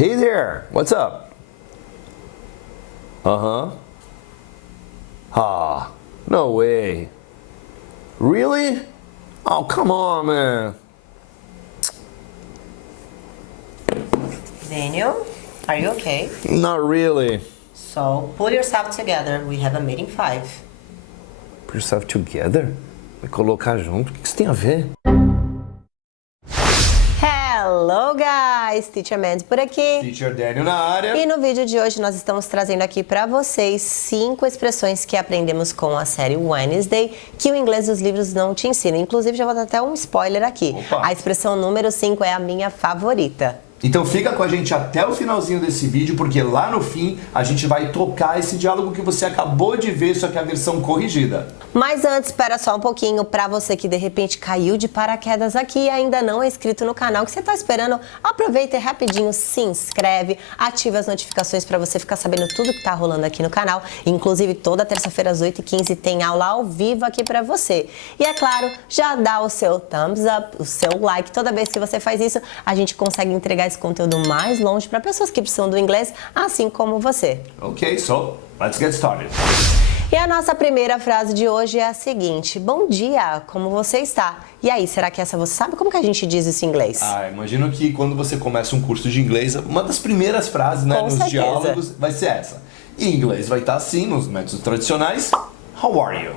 Hey there, what's up? Uh-huh. Ah, no way. Really? Oh, come on, man. Daniel, are you okay? Not really. So, pull yourself together. We have a meeting 5. Put yourself together? Vai colocar junto? O que isso tem a ver? Hello, guys! Teacher Mandy por aqui. Teacher Daniel na área. E no vídeo de hoje nós estamos trazendo aqui para vocês 5 expressões que aprendemos com a série Wednesday, que o inglês dos livros não te ensina. Inclusive, já vou dar até um spoiler aqui. Opa. A expressão número 5 é a minha favorita. Então fica com a gente até o finalzinho desse vídeo, porque lá no fim a gente vai tocar esse diálogo que você acabou de ver, só que é a versão corrigida. Mas antes, espera só um pouquinho, para você que de repente caiu de paraquedas aqui e ainda não é inscrito no canal, que você está esperando, aproveita e rapidinho se inscreve, ativa as notificações para você ficar sabendo tudo que está rolando aqui no canal. Inclusive, toda terça-feira às 8h15 tem aula ao vivo aqui para você. E é claro, já dá o seu thumbs up, o seu like. Toda vez que você faz isso, a gente consegue entregar esse conteúdo mais longe para pessoas que precisam do inglês, assim como você. Ok, so let's get started. E a nossa primeira frase de hoje é a seguinte: bom dia, como você está? E aí, será que essa você sabe? Como que a gente diz isso em inglês? Imagino que quando você começa um curso de inglês, uma das primeiras frases, né, nos certeza. diálogos vai ser essa. Em inglês vai estar assim, nos métodos tradicionais, how are you?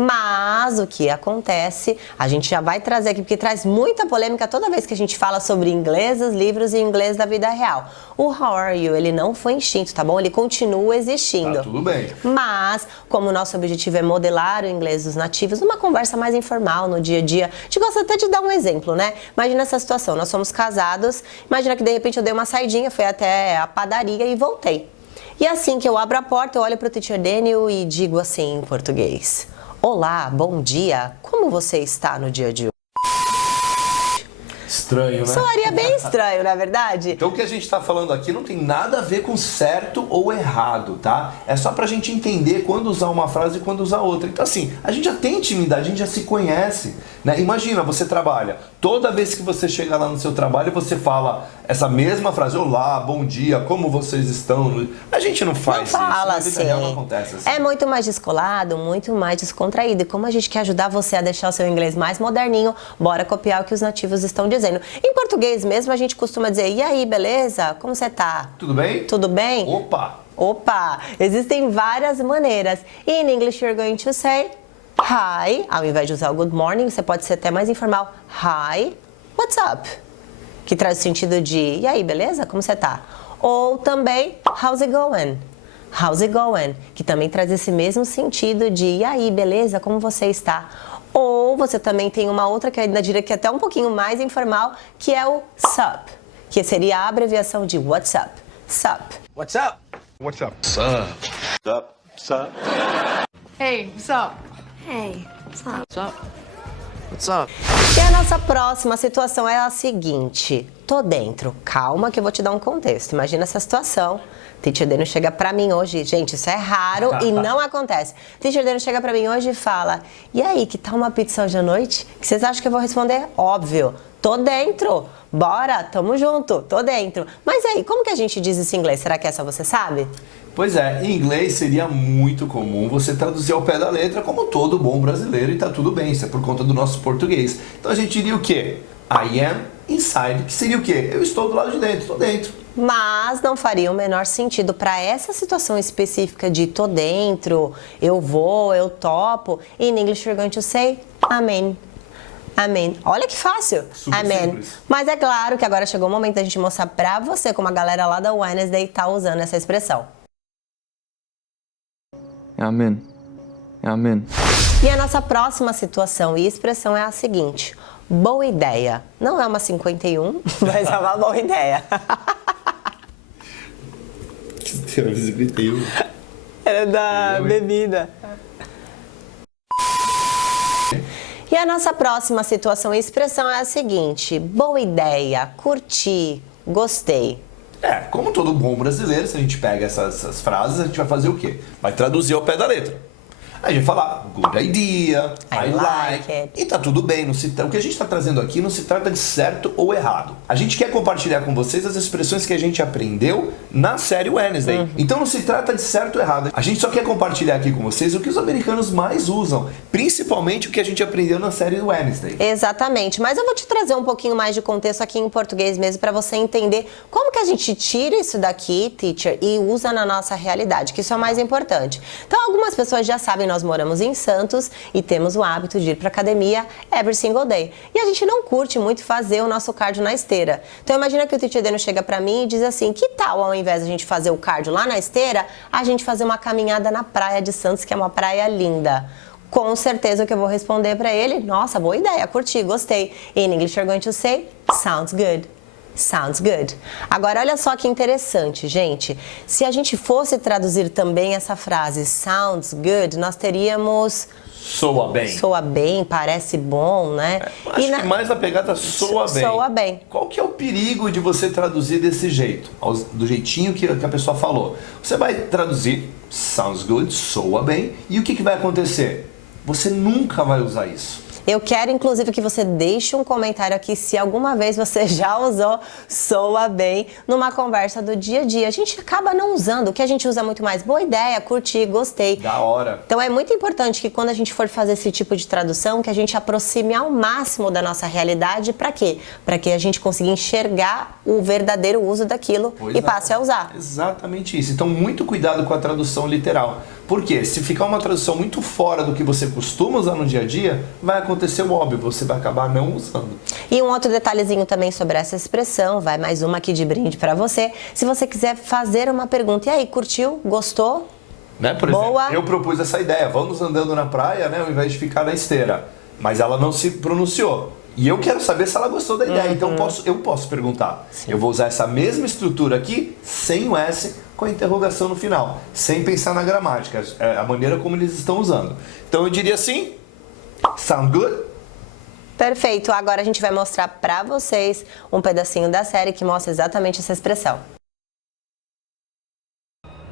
Mas o que acontece, a gente já vai trazer aqui, porque traz muita polêmica toda vez que a gente fala sobre inglês dos livros e inglês da vida real. O how are you, ele não foi extinto, tá bom? Ele continua existindo. Tá tudo bem. Mas, como o nosso objetivo é modelar o inglês dos nativos, numa conversa mais informal, no dia a dia, a gente gosta até de dar um exemplo, né? Imagina essa situação, nós somos casados, imagina que de repente eu dei uma saidinha, fui até a padaria e voltei. E assim que eu abro a porta, eu olho pro Teacher Daniel e digo assim em português: olá, bom dia, como você está no dia de hoje? Estranho, né? Soaria bem estranho, não é verdade? Então o que a gente está falando aqui não tem nada a ver com certo ou errado, tá? É só pra gente entender quando usar uma frase e quando usar outra. Então assim, a gente já tem intimidade, a gente já se conhece, né? Imagina, você trabalha, toda vez que você chega lá no seu trabalho, você fala essa mesma frase: olá, bom dia, como vocês estão? A gente não faz isso, Fala na vida assim. real não acontece assim. É muito mais descolado, muito mais descontraído. E como a gente quer ajudar você a deixar o seu inglês mais moderninho, bora copiar o que os nativos estão dizendo. Em português mesmo, a gente costuma dizer: e aí, beleza? Como você tá? Tudo bem? Tudo bem? Opa! Opa! Existem várias maneiras. In English, you're going to say hi. Ao invés de usar o good morning, você pode ser até mais informal. Hi, what's up? Que traz o sentido de: e aí, beleza? Como você tá? Ou também, how's it going? How's it going? Que também traz esse mesmo sentido de: e aí, beleza? Como você está? Ou você também tem uma outra que eu ainda diria que é até um pouquinho mais informal, que é o sup, que seria a abreviação de what's up. Sup. What's up? What's up? Sup? Hey, what's up? Hey, what's up? What's up? What's up? E a nossa próxima situação é a seguinte: tô dentro. Calma que eu vou te dar um contexto. Imagina essa situação. Teacher Daniel chega pra mim hoje, gente, isso é raro e não acontece. Teacher Daniel chega pra mim hoje e fala: e aí, que tal uma pizza hoje à noite? O que vocês acham que eu vou responder? Óbvio, tô dentro. Bora, tamo junto, tô dentro. Mas aí, como que a gente diz isso em inglês? Será que essa você sabe? Pois é, em inglês seria muito comum você traduzir ao pé da letra, como todo bom brasileiro, e tá tudo bem, isso é por conta do nosso português. Então a gente diria o quê? I am inside, que seria o quê? Eu estou do lado de dentro, estou dentro. Mas não faria o menor sentido para essa situação específica de tô dentro, eu vou, eu topo. In English, you're going to say amen. Amém. Olha que fácil. Super Amém. simples. Mas é claro que agora chegou o momento da gente mostrar pra você como a galera lá da Wednesday tá usando essa expressão. Amen. Amen. E a nossa próxima situação e expressão é a seguinte: boa ideia. Não é uma 51, mas é uma boa ideia. Era da bebida. E a nossa próxima situação e expressão é a seguinte: boa ideia, curti, gostei. Como todo bom brasileiro, se a gente pega essas frases, a gente vai fazer o quê? Vai traduzir ao pé da letra. A gente fala good idea, I like it. E tá tudo bem. O que a gente está trazendo aqui não se trata de certo ou errado. A gente quer compartilhar com vocês as expressões que a gente aprendeu na série Wednesday. Então não se trata de certo ou errado. A gente só quer compartilhar aqui com vocês o que os americanos mais usam. Principalmente o que a gente aprendeu na série Wednesday. Exatamente, mas eu vou te trazer um pouquinho mais de contexto aqui em português mesmo para você entender como que a gente tira isso daqui, teacher, e usa na nossa realidade, que isso é o mais importante. Então, algumas pessoas já sabem, nós moramos em Santos e temos o hábito de ir para academia every single day. E a gente não curte muito fazer o nosso cardio na esteira. Então, imagina que o teacher Deno chega para mim e diz assim, que tal ao invés de a gente fazer o cardio lá na esteira, a gente fazer uma caminhada na praia de Santos, que é uma praia linda? Com certeza o que eu vou responder para ele, nossa, boa ideia, curti, gostei. In English you're going to say, sounds good. Sounds good. Agora, olha só que interessante, gente. Se a gente fosse traduzir também essa frase, sounds good, nós teríamos... Soa bem. Soa bem, parece bom, né? Acho que mais a pegada soa bem. Soa bem. Qual que é o perigo de você traduzir desse jeito? Do jeitinho que a pessoa falou. Você vai traduzir, sounds good, soa bem, e o que vai acontecer? Você nunca vai usar isso. Eu quero, inclusive, que você deixe um comentário aqui se alguma vez você já usou soa bem numa conversa do dia a dia. A gente acaba não usando. O que a gente usa muito mais? Boa ideia, curti, gostei. Da hora. Então, é muito importante que quando a gente for fazer esse tipo de tradução, que a gente aproxime ao máximo da nossa realidade. Para quê? Para que a gente consiga enxergar o verdadeiro uso daquilo e passe a usar. Exatamente isso. Então, muito cuidado com a tradução literal. Por quê? Se ficar uma tradução muito fora do que você costuma usar no dia a dia, vai acontecer o óbvio, você vai acabar não usando. E um outro detalhezinho também sobre essa expressão, vai mais uma aqui de brinde para você. Se você quiser fazer uma pergunta, e aí, curtiu? Gostou? Né? Por Boa. exemplo, eu propus essa ideia, vamos andando na praia, né, ao invés de ficar na esteira. Mas ela não se pronunciou. E eu quero saber se ela gostou da ideia, então eu posso perguntar. Sim. Eu vou usar essa mesma estrutura aqui, sem o S, com a interrogação no final, sem pensar na gramática, a maneira como eles estão usando. Então eu diria assim, sound good? Perfeito, agora a gente vai mostrar pra vocês um pedacinho da série que mostra exatamente essa expressão.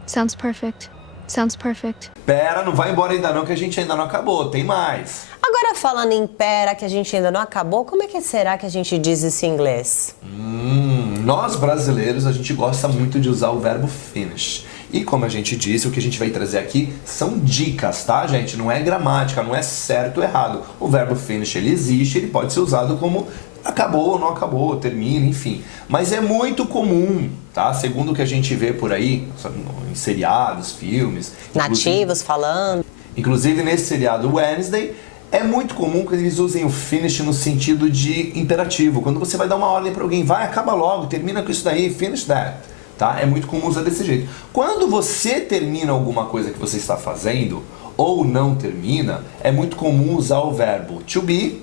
Sounds perfect. Sounds perfect. Pera, não vai embora ainda não, que a gente ainda não acabou, tem mais. Agora, falando em pera, que a gente ainda não acabou, como é que será que a gente diz isso em inglês? Nós brasileiros, a gente gosta muito de usar o verbo finish. E como a gente disse, o que a gente vai trazer aqui são dicas, tá, gente? Não é gramática, não é certo ou errado. O verbo finish, ele existe, ele pode ser usado como acabou, não acabou, termina, enfim. Mas é muito comum, tá? Segundo o que a gente vê por aí, em seriados, filmes... Nativos falando. Inclusive nesse seriado Wednesday, é muito comum que eles usem o finish no sentido de imperativo. Quando você vai dar uma ordem para alguém, vai, acaba logo, termina com isso daí, finish that. Tá? É muito comum usar desse jeito. Quando você termina alguma coisa que você está fazendo, ou não termina, é muito comum usar o verbo to be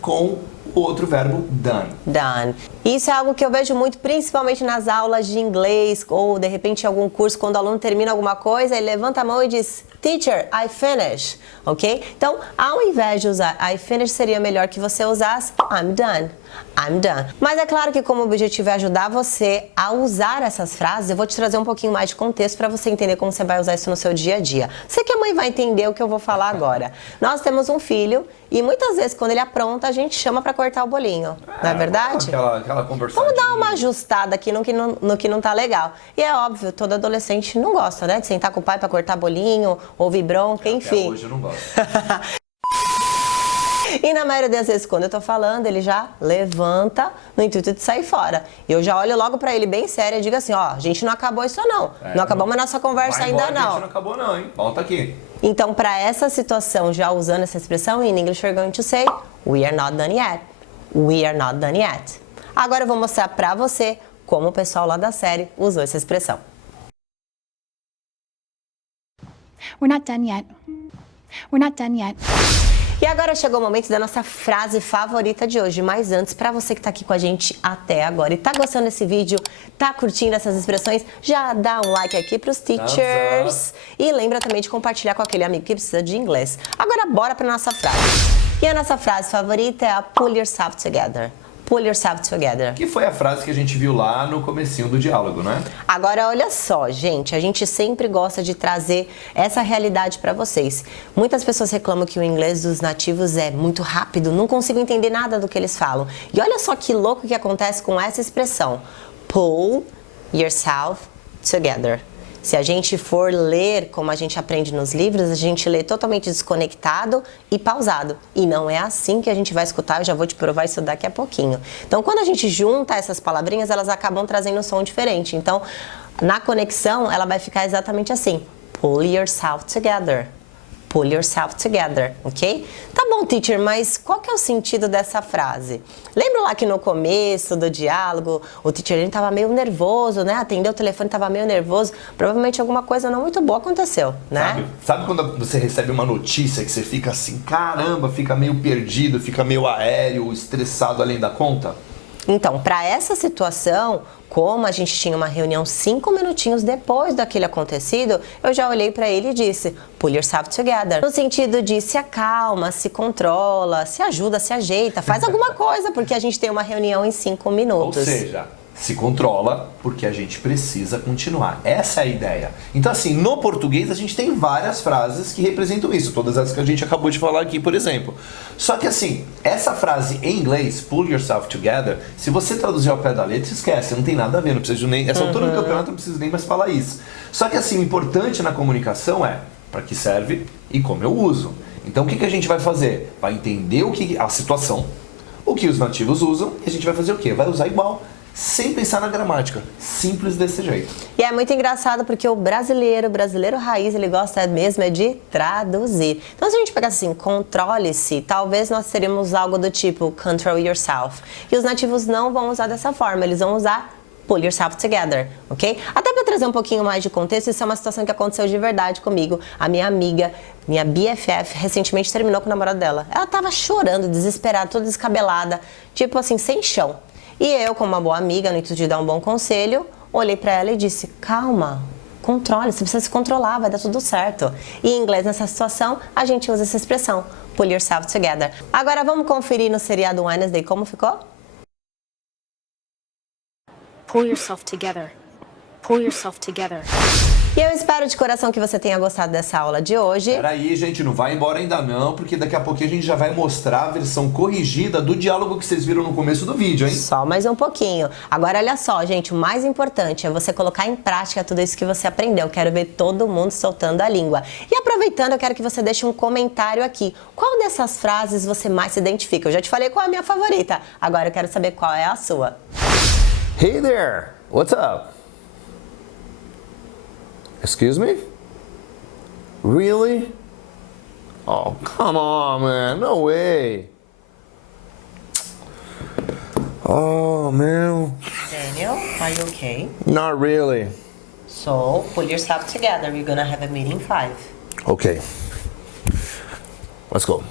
com o outro verbo done. Done. Isso é algo que eu vejo muito, principalmente nas aulas de inglês, ou de repente em algum curso, quando o aluno termina alguma coisa, ele levanta a mão e diz, Teacher, I finish, ok? Então, ao invés de usar I finish, seria melhor que você usasse I'm done. I'm done. Mas é claro que como o objetivo é ajudar você a usar essas frases, eu vou te trazer um pouquinho mais de contexto para você entender como você vai usar isso no seu dia a dia. Você que é mãe vai entender o que eu vou falar agora. Nós temos um filho e muitas vezes quando ele apronta, a gente chama para cortar o bolinho, não é verdade? Aquela conversação. Vamos dar uma ajustada aqui no que não tá legal. E é óbvio, todo adolescente não gosta, né? De sentar com o pai para cortar bolinho, ouvir bronca, enfim. Até hoje eu não gosto. E na maioria das vezes, quando eu tô falando, ele já levanta no intuito de sair fora. E eu já olho logo pra ele bem sério e digo assim, ó, a gente não acabou isso não. Não acabamos a nossa conversa ainda não. A gente não acabou não, hein? Volta aqui. Então, pra essa situação, já usando essa expressão, in English we're going to say, we are not done yet. We are not done yet. Agora eu vou mostrar pra você como o pessoal lá da série usou essa expressão. We're not done yet. We're not done yet. E agora chegou o momento da nossa frase favorita de hoje. Mas antes, para você que tá aqui com a gente até agora e tá gostando desse vídeo, tá curtindo essas expressões, já dá um like aqui pros teachers. E lembra também de compartilhar com aquele amigo que precisa de inglês. Agora bora pra nossa frase. E a nossa frase favorita é a pull yourself together. pull yourself together. Que foi a frase que a gente viu lá no comecinho do diálogo, né? Agora, olha só, gente, a gente sempre gosta de trazer essa realidade para vocês. Muitas pessoas reclamam que o inglês dos nativos é muito rápido, não consigo entender nada do que eles falam. E olha só que louco que acontece com essa expressão, pull yourself together. Se a gente for ler como a gente aprende nos livros, a gente lê totalmente desconectado e pausado. E não é assim que a gente vai escutar, eu já vou te provar isso daqui a pouquinho. Então, quando a gente junta essas palavrinhas, elas acabam trazendo um som diferente. Então, na conexão, ela vai ficar exatamente assim. Pull yourself together. Pull yourself together, ok? Tá bom, teacher, mas qual que é o sentido dessa frase? Lembra lá que no começo do diálogo, o teacher ele tava meio nervoso, né? Atendeu o telefone, tava meio nervoso. Provavelmente alguma coisa não muito boa aconteceu, né? Sabe quando você recebe uma notícia que você fica assim, caramba, fica meio perdido, fica meio aéreo, estressado além da conta? Então, para essa situação, como a gente tinha uma reunião 5 minutinhos depois daquele acontecido, eu já olhei para ele e disse, pull yourself together. No sentido de se acalma, se controla, se ajuda, se ajeita, faz alguma coisa, porque a gente tem uma reunião em 5 minutos. Ou seja, se controla porque a gente precisa continuar. Essa é a ideia. Então, assim, no português a gente tem várias frases que representam isso. Todas essas que a gente acabou de falar aqui, por exemplo. Só que, assim, essa frase em inglês, pull yourself together, se você traduzir ao pé da letra, esquece. Não tem nada a ver. Não preciso nem... Essa altura do campeonato não preciso nem mais falar isso. Só que, assim, o importante na comunicação é para que serve e como eu uso. Então, o que a gente vai fazer? Vai entender a situação, o que os nativos usam, e a gente vai fazer o quê? Vai usar igual. Sem pensar na gramática, simples desse jeito. E é muito engraçado porque o brasileiro raiz, ele gosta mesmo de traduzir. Então, se a gente pegasse assim, controle-se, talvez nós teríamos algo do tipo control yourself. E os nativos não vão usar dessa forma, eles vão usar pull yourself together, ok? Até para trazer um pouquinho mais de contexto, isso é uma situação que aconteceu de verdade comigo. A minha amiga, minha BFF, recentemente terminou com o namorado dela. Ela tava chorando, desesperada, toda descabelada, tipo assim, sem chão. E eu, como uma boa amiga, no intuito de dar um bom conselho, olhei pra ela e disse, calma, controle, você precisa se controlar, vai dar tudo certo. E em inglês, nessa situação, a gente usa essa expressão, pull yourself together. Agora vamos conferir no seriado Wednesday como ficou? Pull yourself together. Pull yourself together. E eu espero de coração que você tenha gostado dessa aula de hoje. Peraí, gente, não vai embora ainda não, porque daqui a pouquinho a gente já vai mostrar a versão corrigida do diálogo que vocês viram no começo do vídeo, hein? Só mais um pouquinho. Agora, olha só, gente, o mais importante é você colocar em prática tudo isso que você aprendeu. Quero ver todo mundo soltando a língua. E aproveitando, eu quero que você deixe um comentário aqui. Qual dessas frases você mais se identifica? Eu já te falei qual é a minha favorita. Agora eu quero saber qual é a sua. Hey there, what's up? Excuse me? Really? Oh, come on, man. No way. Oh, man. Daniel, are you okay? Not really. So, pull yourself together. We're gonna have a meeting 5. Okay. Let's go.